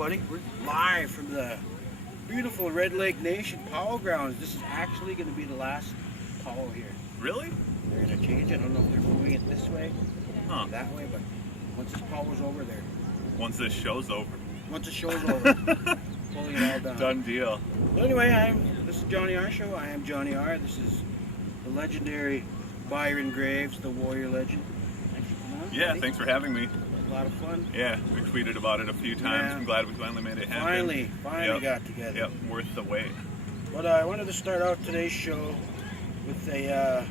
everybody. We're live from the beautiful Red Lake Nation Powwow grounds. This is actually going to be the last powwow here. Really? They're going to change it. I don't know if they're moving it this way or that way, but once this powwow's over there. Once this show's over. Once the show's over. Pulling it all down. Done deal. But anyway, this is Jonny R Show. I am Jonny R. This is the legendary Byron Graves, the warrior legend. Thanks for coming on. Yeah, thanks for having me. A lot of fun. Yeah, we tweeted about it a few times. Yeah. I'm glad we finally made it happen. Finally got together. Yep, worth the wait. But I wanted to start out today's show with a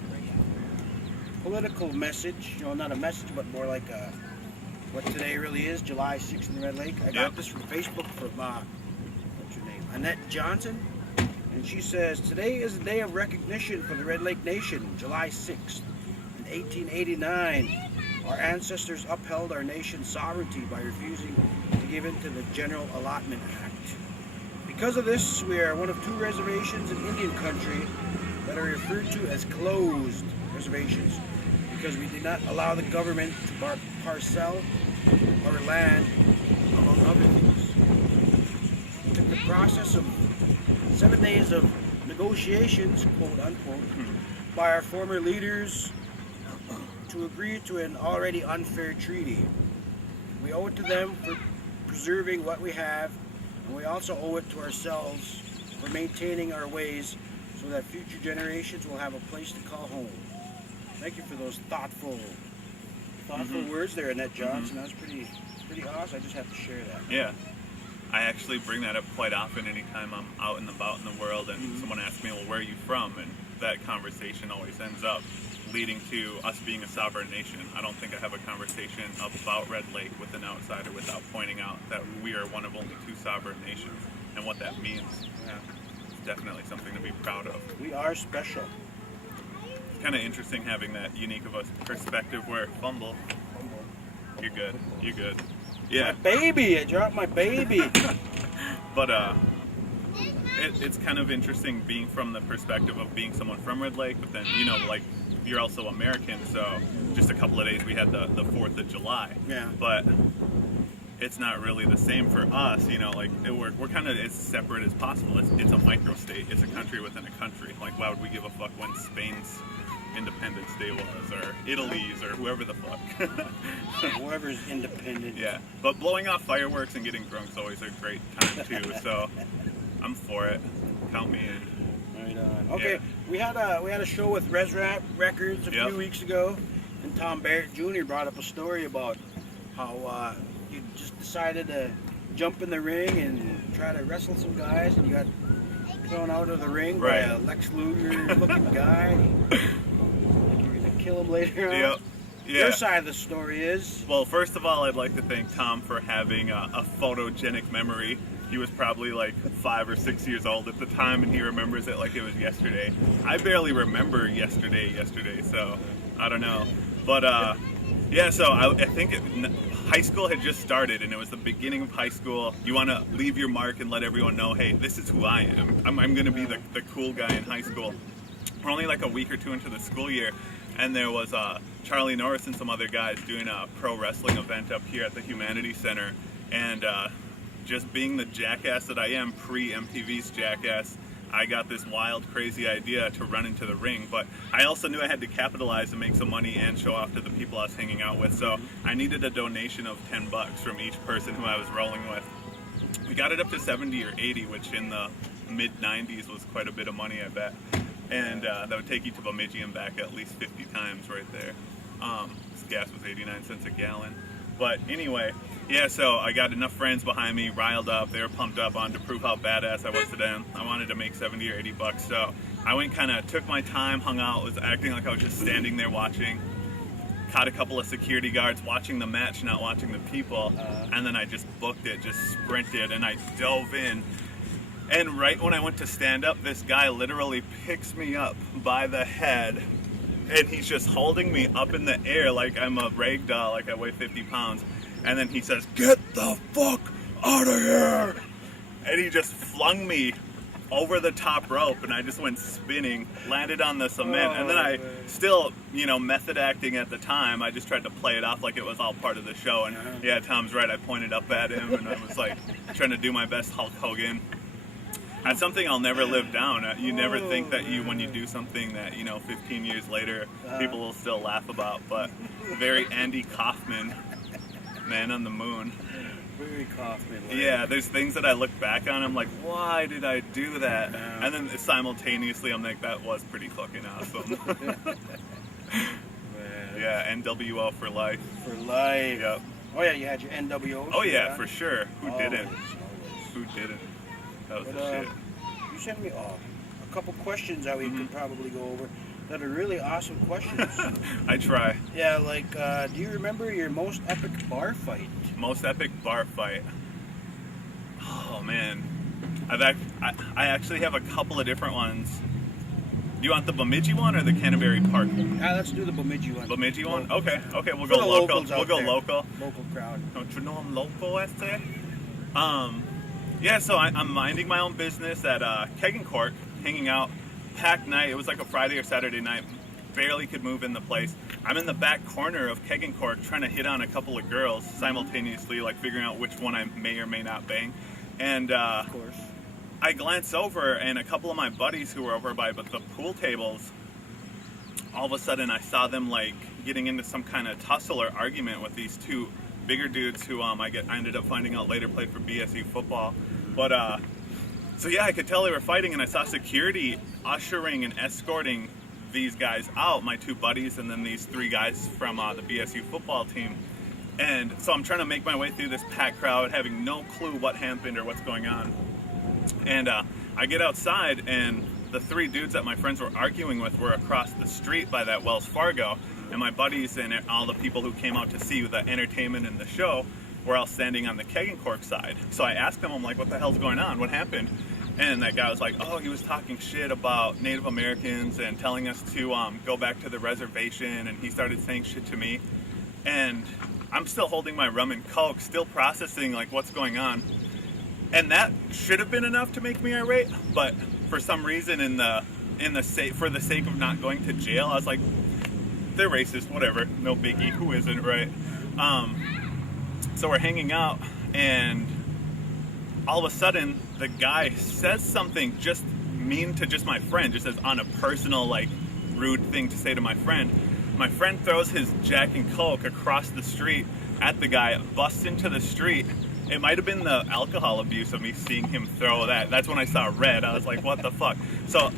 political message. Not a message, but more like what today really is, July 6th in Red Lake. I got this from Facebook from, what's her name? Annette Johnson. And she says, today is a day of recognition for the Red Lake Nation, July 6th. In 1889, our ancestors upheld our nation's sovereignty by refusing to give in to the General Allotment Act. Because of this, we are one of two reservations in Indian country that are referred to as closed reservations because we did not allow the government to parcel our land, among other things. It took the process of 7 days of negotiations, quote unquote, by our former leaders to agree to an already unfair treaty. We owe it to them for preserving what we have, and we also owe it to ourselves for maintaining our ways so that future generations will have a place to call home. Thank you for those thoughtful words there, Annette Johnson. That was pretty awesome. I just have to share that. Yeah. I actually bring that up quite often anytime I'm out and about in the world and someone asks me, well, where are you from? And that conversation always ends up leading to us being a sovereign nation. I don't think I have a conversation about Red Lake with an outsider without pointing out that we are one of only two sovereign nations and what that means. Yeah. It's definitely something to be proud of. We are special. It's kind of interesting having that unique of a perspective where fumble. You're good. You're good. Yeah. My baby! I dropped my baby! But it's kind of interesting being from the perspective of being someone from Red Lake, but then, like, you're also American, so just a couple of days we had the 4th of July. Yeah. But it's not really the same for us, like, we're kind of as separate as possible. It's a micro-state. It's a country within a country. Like, why would we give a fuck when Spain's Independence Day was, or Italy's, or whoever the fuck. Whoever's independent. Yeah, but blowing off fireworks and getting drunk is always a great time too, so I'm for it. Count me in. Right on. Okay, Yeah. we had a show with Res Rap Records a few weeks ago, and Tom Barrett Jr. brought up a story about how you just decided to jump in the ring and try to wrestle some guys, and you got thrown out of the ring by a Lex Luger-looking guy. Kill him later on. Yep. Yeah. Your side of the story is? Well, first of all, I'd like to thank Tom for having a photogenic memory. He was probably like 5 or 6 years old at the time, and he remembers it like it was yesterday. I barely remember yesterday, so I don't know. But yeah, so I think high school had just started, and it was the beginning of high school. You want to leave your mark and let everyone know, hey, this is who I am. I'm going to be the cool guy in high school. We're only like a week or two into the school year, and there was Charlie Norris and some other guys doing a pro wrestling event up here at the Humanities Center, and just being the jackass that I am, pre-MTV's Jackass, I got this wild, crazy idea to run into the ring, but I also knew I had to capitalize and make some money and show off to the people I was hanging out with, so I needed a donation of $10 from each person who I was rolling with. We got it up to 70 or 80, which in the mid-90s was quite a bit of money, I bet. And that would take you to Bemidji and back at least 50 times right there. This gas was 89 cents a gallon. But anyway, yeah, so I got enough friends behind me, riled up. They were pumped up on to prove how badass I was to them. I wanted to make 70 or 80 bucks, so I went took my time, hung out, was acting like I was just standing there watching. Caught a couple of security guards watching the match, not watching the people. And then I just booked it, just sprinted, and I dove in. And right when I went to stand up, this guy literally picks me up by the head, and he's just holding me up in the air like I'm a rag doll, like I weigh 50 pounds. And then he says, "Get the fuck out of here!" And he just flung me over the top rope, and I just went spinning, landed on the cement, and then I still, method acting at the time, I just tried to play it off like it was all part of the show, and yeah, Tom's right, I pointed up at him, and I was like, trying to do my best Hulk Hogan. That's something I'll never live down. You never think that when you do something that, 15 years later, people will still laugh about, but very Andy Kaufman, Man on the Moon. Very Kaufman. Yeah, there's things that I look back on, I'm like, why did I do that? And then simultaneously, I'm like, that was pretty fucking awesome. Yeah, NWO for life. For life. Yep. Oh yeah, you had your NWO. Oh yeah, for sure. Who didn't? Always. Who didn't? That was But, the shit. You sent me a couple questions that we can probably go over that are really awesome questions. I try. Yeah, like, do you remember your most epic bar fight? Most epic bar fight. Oh man, I actually have a couple of different ones. Do you want the Bemidji one or the Canterbury Park? Let's do the Bemidji one. Bemidji one? Okay, we'll For go the local. locals out We'll go there. local. Local crowd. Don't you know I'm local, este? Yeah, so I'm minding my own business at Keg and Cork, hanging out, packed night. It was like a Friday or Saturday night. Barely could move in the place. I'm in the back corner of Keg and Cork trying to hit on a couple of girls simultaneously, like figuring out which one I may or may not bang. And Of course. I glance over, and a couple of my buddies who were over by the pool tables, all of a sudden I saw them like getting into some kind of tussle or argument with these two bigger dudes who I ended up finding out later played for BSU football. But so yeah, I could tell they were fighting, and I saw security ushering and escorting these guys out, my two buddies, and then these three guys from the BSU football team. And so I'm trying to make my way through this packed crowd, having no clue what happened or what's going on. And I get outside, and the three dudes that my friends were arguing with were across the street by that Wells Fargo, and my buddies and all the people who came out to see the entertainment and the show were all standing on the Keg and Cork side. So I asked them, I'm like, what the hell's going on? What happened? And that guy was like, oh, he was talking shit about Native Americans and telling us to go back to the reservation, and he started saying shit to me. And I'm still holding my rum and coke, still processing like what's going on. And that should have been enough to make me irate, but for some reason for the sake of not going to jail, I was like, they're racist, whatever, no biggie, who isn't, right? So we're hanging out, and all of a sudden, the guy says something just mean to just my friend, just as on a personal, like, rude thing to say to my friend. My friend throws his Jack and Coke across the street at the guy, busts into the street. It might have been the alcohol abuse of me seeing him throw that. That's when I saw red. I was like, what the fuck? So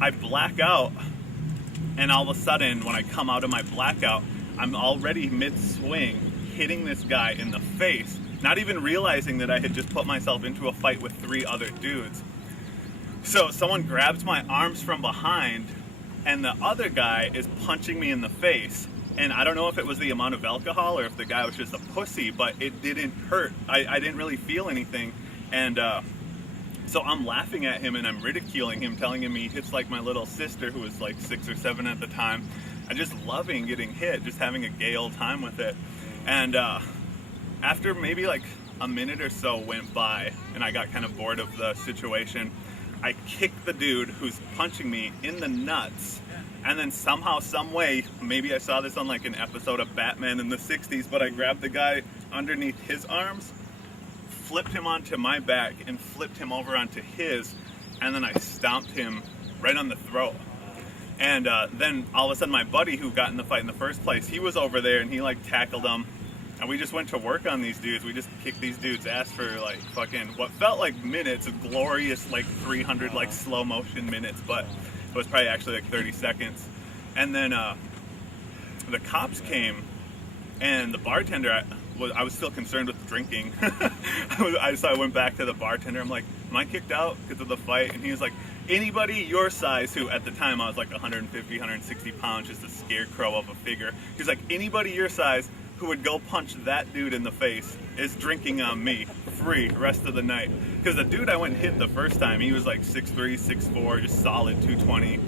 I black out, and all of a sudden, when I come out of my blackout, I'm already mid-swing, hitting this guy in the face, not even realizing that I had just put myself into a fight with three other dudes. So someone grabs my arms from behind, and the other guy is punching me in the face. And I don't know if it was the amount of alcohol or if the guy was just a pussy, but it didn't hurt. I didn't really feel anything. And so I'm laughing at him, and I'm ridiculing him, telling him he hits like my little sister, who was like 6 or 7 at the time. I'm just loving getting hit, just having a gay old time with it. And after maybe like a minute or so went by, and I got kind of bored of the situation, I kicked the dude who's punching me in the nuts. And then somehow, some way, maybe I saw this on like an episode of Batman in the 60s, but I grabbed the guy underneath his arms, flipped him onto my back, and flipped him over onto his, and then I stomped him right on the throat. And then all of a sudden, my buddy who got in the fight in the first place, he was over there, and he like tackled him, and we just went to work on these dudes. We just kicked these dudes' ass for like fucking what felt like minutes, of glorious like 300 like slow motion minutes, but it was probably actually like 30 seconds. And then the cops came, and the bartender, I was still concerned with drinking. So I went back to the bartender. I'm like, am I kicked out because of the fight? And he was like, anybody your size, who at the time I was like 150, 160 pounds, just a scarecrow of a figure. He's like, anybody your size who would go punch that dude in the face is drinking on me, free, rest of the night. Because the dude I went and hit the first time, he was like 6'3", 6'4", just solid 220.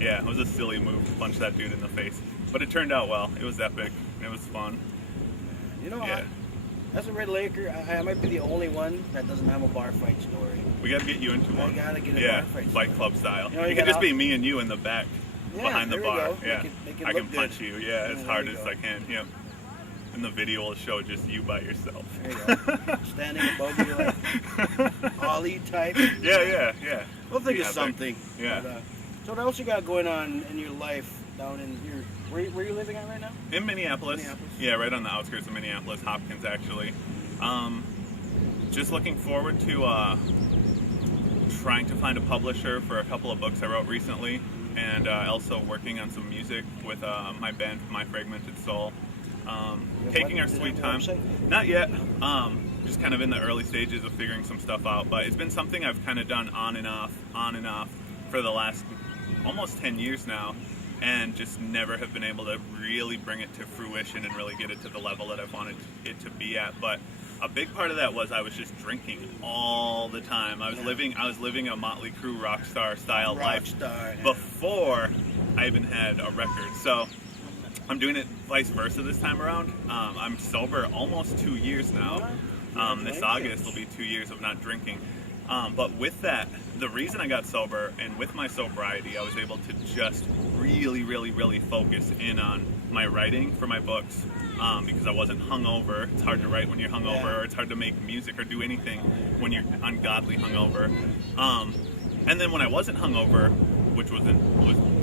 Yeah, it was a silly move to punch that dude in the face. But it turned out well. It was epic. It was fun. You know, Yeah. As a Red Laker, I might be the only one that doesn't have a bar fight story. We got to get you into one. I gotta get a bar fight. Fight Club style. You know, it could just be me and you in the back, behind the there bar. we go. Yeah, Make it I look can punch good. you. Yeah, as hard there you as go. I can. Yep. And the video will show just you by yourself. There you go. Standing above you like Ollie type. Yeah. We'll think of Yeah, something. Yeah. But, so what else you got going on in your life down in your... Where you living at right now? In Minneapolis. Minneapolis? Yeah, right on the outskirts of Minneapolis, Hopkins actually. Just looking forward to trying to find a publisher for a couple of books I wrote recently, and also working on some music with my band, My Fragmented Soul. Taking our sweet time. Not yet. Just kind of in the early stages of figuring some stuff out, but it's been something I've kind of done on and off for the last almost 10 years now, and just never have been able to really bring it to fruition and really get it to the level that I've wanted it to be at. But a big part of that was I was just drinking all the time. I was living a Motley Crue rock star style life before I even had a record. So I'm doing it vice versa this time around. I'm sober almost 2 years now. This August will be 2 years of not drinking. But with that, the reason I got sober, and with my sobriety, I was able to just really focus in on my writing for my books, because I wasn't hungover. It's hard to write when you're hungover, or it's hard to make music or do anything when you're ungodly hungover. And then when I wasn't hungover, which was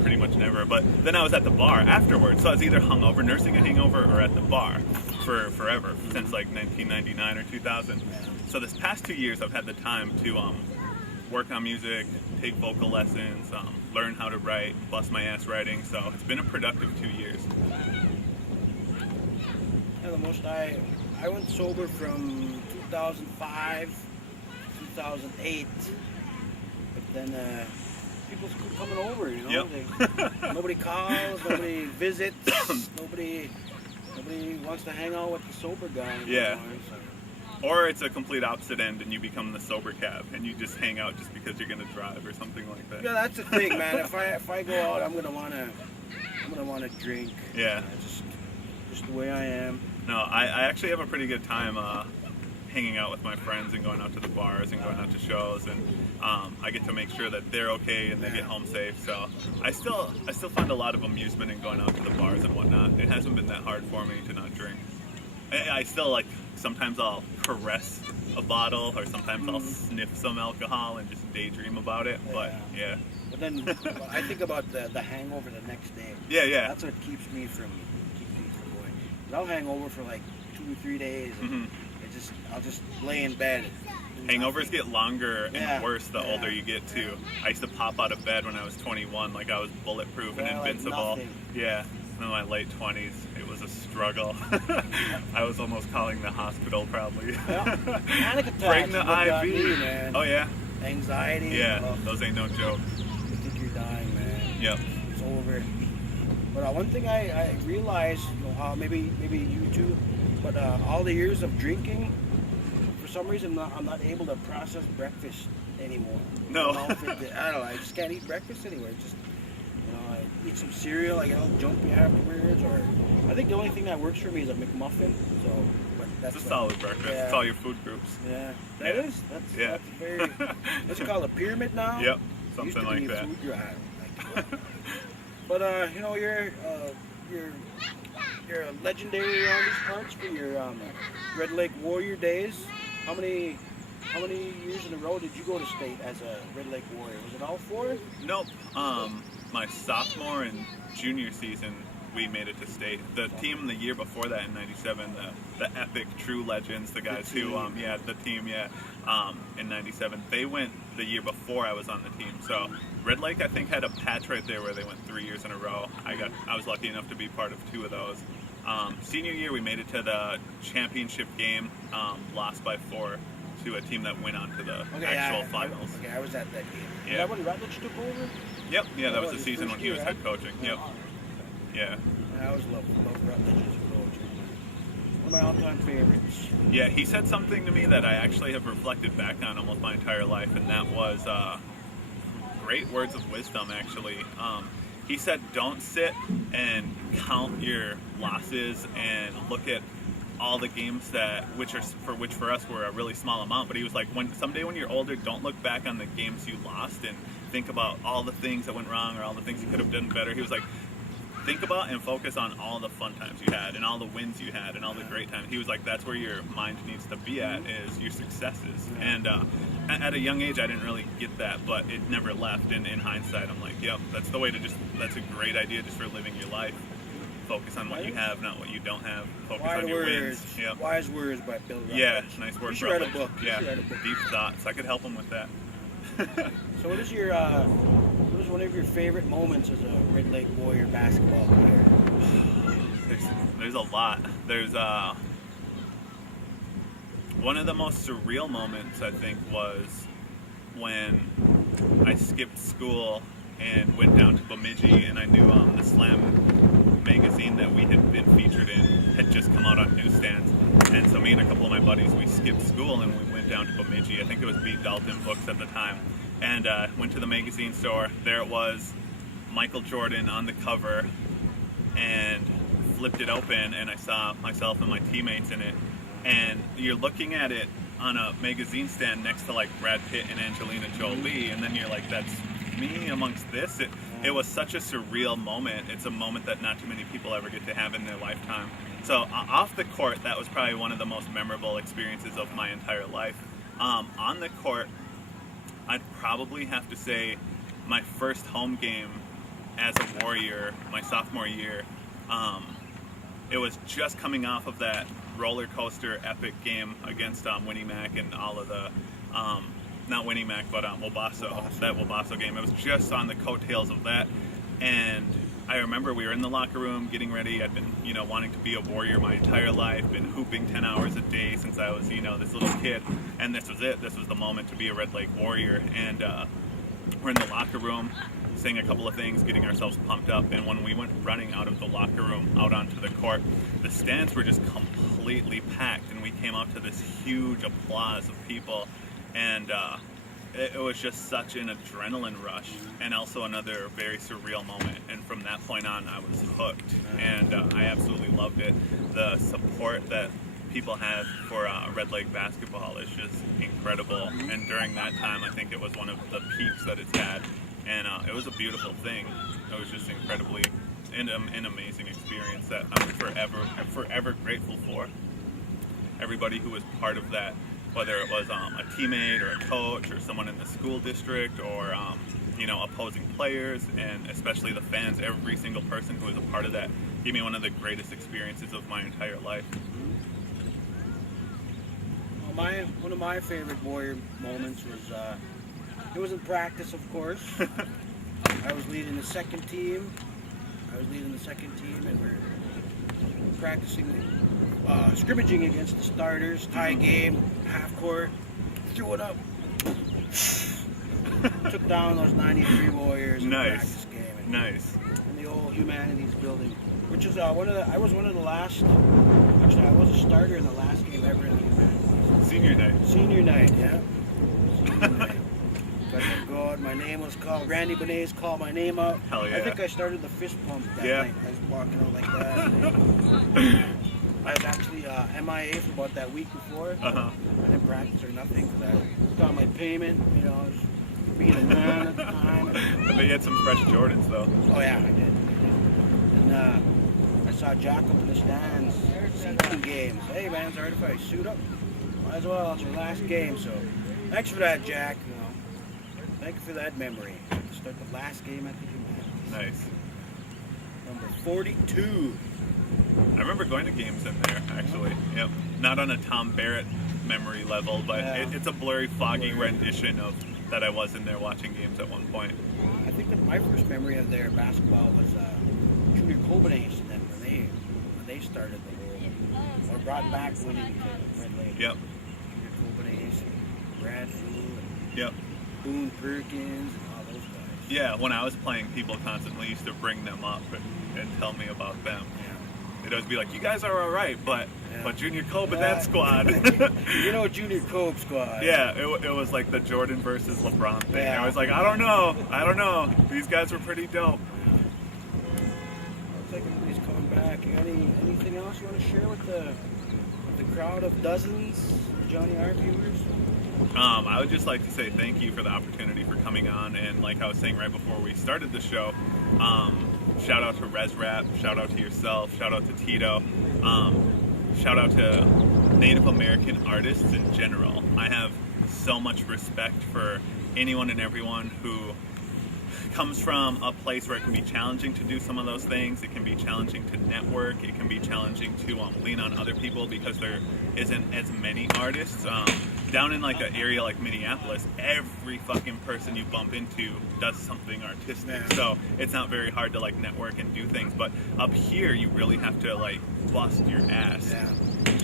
pretty much never, but then I was at the bar afterwards. So I was either hungover, nursing a hangover, or at the bar for forever, since like 1999 or 2000. So this past 2 years, I've had the time to work on music, take vocal lessons, learn how to write, bust my ass writing. So it's been a productive 2 years. Yeah, the most I went sober from 2005 to 2008, but then people keep coming over, you know. Yep. Nobody calls, nobody visits, nobody wants to hang out with the sober guy anymore. Yeah. So. Or it's a complete opposite end, and you become the sober cab, and you just hang out just because you're gonna drive or something like that. Yeah, that's the thing, man. If I go out, I'm gonna wanna drink. Yeah. Just the way I am. No, I actually have a pretty good time hanging out with my friends and going out to the bars and going out to shows, and I get to make sure that they're okay and they get home safe. So I still find a lot of amusement in going out to the bars and whatnot. It hasn't been that hard for me to not drink. I still like, sometimes I'll caress a bottle, or sometimes I'll sniff some alcohol and just daydream about it. But yeah. But then I think about the hangover the next day. Yeah. That's what keeps me from going. I'll hang over for like 2 or 3 days. And I'll just lay in bed. Hangovers get longer and worse the Yeah. older you get too. I used to pop out of bed when I was 21 like I was bulletproof and invincible. Like yeah. In my late 20s, it was a struggle. I was almost calling the hospital probably. Yeah. Panic attacks. Bring the IV. Me, man. Oh yeah. Anxiety. Yeah, those ain't no joke. You think you're dying, man. Yep. It's over. But one thing I realized, maybe you too, but all the years of drinking, for some reason I'm not able to process breakfast anymore. No. I don't know. I just can't eat breakfast anywhere. Just I eat some cereal. I get all jumpy afterwards. Or I think the only thing that works for me is a McMuffin. So, but that's It's a solid breakfast. Yeah. It's all your food groups. Yeah, that Yeah. is. That's Yeah. that's very. What's it called, a pyramid now? Yep. Used Something to like be a that. food drive. But you're a legendary around these parts for your Red Lake Warrior days. How many years in a row did you go to state as a Red Lake Warrior? Was it all 4? Nope. My sophomore and junior season, we made it to state. The team the year before that in '97, the epic True Legends, the guys who, the team, in '97, they went the year before I was on the team. So Red Lake, I think, had a patch right there where they went 3 years in a row. I was lucky enough to be part of 2 of those. Senior year, we made it to the championship game, lost by 4 to a team that went on to the actual finals. I was at that game. Yeah. Is that when Rutledge took over? Yep, yeah, that was the his season first when he was year, head coaching. Yep, yeah. I always love Rutledge as a coach. One of my all-time favorites. Yeah, he said something to me that I actually have reflected back on almost my entire life, and that was great words of wisdom, actually. He said, don't sit and count your losses and look at all the games which for us were a really small amount. But he was like, someday when you're older, don't look back on the games you lost and think about all the things that went wrong or all the things you could have done better. He was like, think about and focus on all the fun times you had and all the wins you had and all the great times. He was like, that's where your mind needs to be at, is your successes. And at a young age, I didn't really get that, but it never left. And in hindsight, I'm like, yep, that's the way to that's a great idea just for living your life. Focus on what you have, not what you don't have. Focus on your wins. Yep. Wise Words by Bill Russell. Yeah, nice work. You should write a book. Yeah, deep thoughts. I could help him with that. So what is one of your favorite moments as a Red Lake Warrior basketball player? There's a lot. There's one of the most surreal moments, I think, was when I skipped school and went down to Bemidji, and I knew the Slam magazine that we had been featured in had just come out on newsstands. And so me and a couple of my buddies, we skipped school and we went down to Bemidji. I think it was B. Dalton Books at the time. And went to the magazine store. There it was, Michael Jordan on the cover, and flipped it open, and I saw myself and my teammates in it. And you're looking at it on a magazine stand next to like Brad Pitt and Angelina Jolie, and then you're like, that's me amongst this. It was such a surreal moment. It's a moment that not too many people ever get to have in their lifetime. So off the court, that was probably one of the most memorable experiences of my entire life. On the court, I'd probably have to say my first home game as a Warrior, my sophomore year. It was just coming off of that roller coaster epic game against Winnie Mac and all of the, not Winnie Mac, but Wabasso, that Wabasso game. It was just on the coattails of that. And I remember we were in the locker room getting ready. I'd been, wanting to be a Warrior my entire life, been hooping 10 hours a day since I was, this little kid. And this was it. This was the moment to be a Red Lake Warrior. And we're in the locker room, saying a couple of things, getting ourselves pumped up. And when we went running out of the locker room, out onto the court, the stands were just completely packed. And we came out to this huge applause of people. And it was just such an adrenaline rush, and also another very surreal moment. And from that point on, I was hooked, and I absolutely loved it. The support that people had for Red Lake basketball is just incredible. And during that time, I think it was one of the peaks that it's had, and it was a beautiful thing. It was just incredibly an amazing experience that I'm forever grateful for. Everybody who was part of that, whether it was a teammate or a coach or someone in the school district or opposing players, and especially the fans, every single person who was a part of that gave me one of the greatest experiences of my entire life. Well, one of my favorite Warrior moments was, it was in practice, of course. I was leading the second team, and we're practicing scrimmaging against the starters, tie game, half court, threw it up. Took down those 93 Warriors in the practice game. Nice. In the old Humanities building, which is I was one of the last, actually I was a starter in the last game ever in the Humanities. Senior night, yeah. Senior night. But God, my name was called, Randy Benes called my name out. Hell yeah. I think I started the fist pump that night. I was walking out like that. I was actually MIA for about that week before. I didn't practice or nothing because I got my payment. I was being a man at the time. I bet you had some fresh Jordans though. Oh yeah, I did. And I saw Jack up in the stands, seating games. Hey man, sorry if I suit up. Might as well. It's your last game, so thanks for that, Jack. Thank you for that memory. To start the last game at the Humanities. Nice. Number 42. I remember going to games in there, actually. Yep. Not on a Tom Barrett memory level, but it's a blurry, foggy rendition of that I was in there watching games at one point. I think that my first memory of their basketball was Junior Cobanese then when they started the whole, or brought back winning to Red Lake. Yep. Junior Cobanese, Brad Blue, yep. Boone Perkins, and all those guys. Yeah, when I was playing, people constantly used to bring them up and tell me about them. They'd always be like, you guys are all right, but Junior Cobe and that squad. Junior Cobe squad. Yeah, it was like the Jordan versus LeBron thing. I was like, I don't know. These guys were pretty dope. Looks like everybody's coming back. You got anything else you want to share with the the crowd of dozens Jonny R viewers? I would just like to say thank you for the opportunity for coming on, and like I was saying right before we started the show, shout out to Res Rap, shout out to yourself, shout out to Tito, shout out to Native American artists in general. I have so much respect for anyone and everyone who comes from a place where it can be challenging to do some of those things. It can be challenging to network. It can be challenging to lean on other people because there isn't as many artists. Down in like an area like Minneapolis, every fucking person you bump into does something artistic. Yeah. So it's not very hard to like network and do things. But up here, you really have to like bust your ass. Yeah.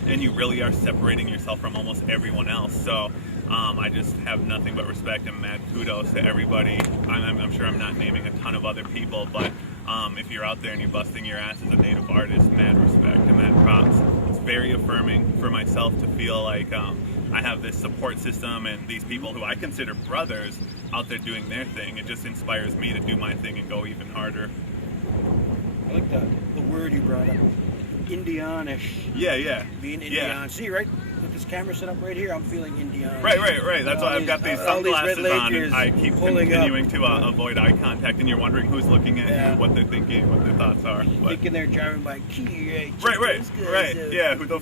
And you really are separating yourself from almost everyone else. So I just have nothing but respect and mad kudos to everybody. I'm sure I'm not naming a ton of other people, but if you're out there and you're busting your ass as a native artist, mad respect and mad props. It's very affirming for myself to feel like I have this support system and these people who I consider brothers out there doing their thing. It just inspires me to do my thing and go even harder. I like the word you brought up. Indii-aanish. Yeah. Being Indii-aanish. Yeah. See, right? With this camera set up right here, I'm feeling Indii-aanish. Right. That's why I've got these sunglasses on, and I keep continuing to avoid eye contact, and you're wondering who's looking at you, what they're thinking, what their thoughts are. But thinking they're driving by key. Right. Yeah, who the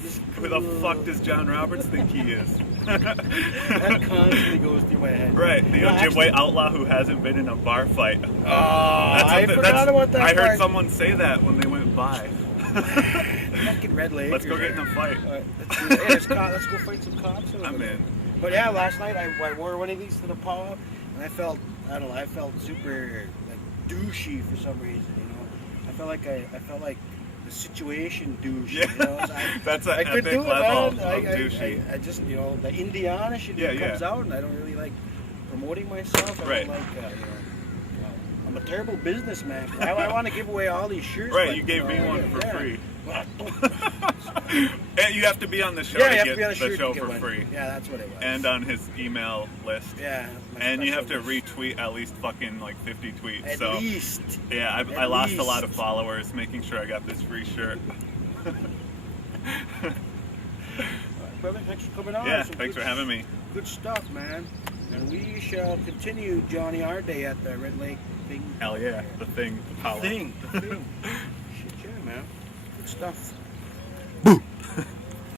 fuck does John Roberts think he is? That constantly goes through my head. Right, the Ojibwe outlaw who hasn't been in a bar fight. I forgot about that. I heard someone say that when they went by. Fucking Red Lake. Let's go get in a fight. Let's go fight some cops. I'm in. But yeah, last night I wore one of these to the pub, and I felt super like douchey for some reason. You know, I felt like the situation douche. Yeah. You know? That's an I could epic do it, level of man. douchey. I just the Indii-aanish comes out, and I don't really like promoting myself. I don't like. I'm a terrible businessman. I want to give away all these shirts. Right, but, you gave me one for free. free. And you have to be on the show you to have get to be on the show for free. Yeah, that's what it was. And on his email list. Yeah. And you have to retweet at least fucking like 50 tweets. At least. Yeah, I lost a lot of followers making sure I got this free shirt. Brother, thanks for coming on. Yeah, thanks for having me. Good stuff, man. And we shall continue Jonny R Day at the Red Lake thing. Hell yeah, the thing. The thing. Shit, yeah, man. Good stuff.